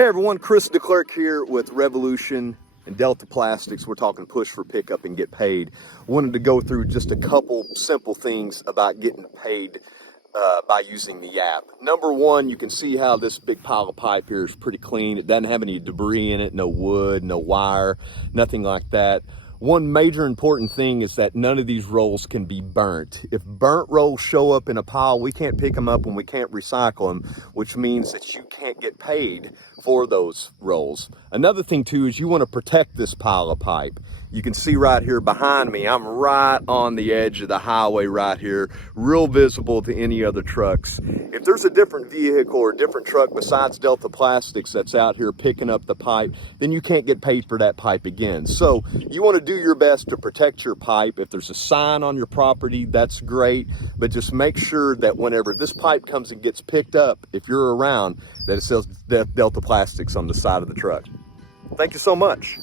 Hey everyone, Chris DeClerk here with Revolution and Delta Plastics. We're talking push for pickup and get paid. Wanted to go through just a couple simple things about getting paid by using the app. Number one, you can see how this big pile of pipe here is pretty clean. It doesn't have any debris in it, no wood, no wire, nothing like that. One major important thing is that none of these rolls can be burnt. If burnt rolls show up in a pile, we can't pick them up and we can't recycle them, which means that you can't get paid for those rolls. Another thing too is you want to protect this pile of pipe. You can see right here behind me, I'm right on the edge of the highway right here, real visible to any other trucks. If there's a different vehicle or a different truck besides Delta Plastics that's out here picking up the pipe, then you can't get paid for that pipe again. So you want to do your best to protect your pipe. If there's a sign on your property, that's great, but just make sure that whenever this pipe comes and gets picked up, if you're around, that it says Delta Plastics on the side of the truck. Thank you so much.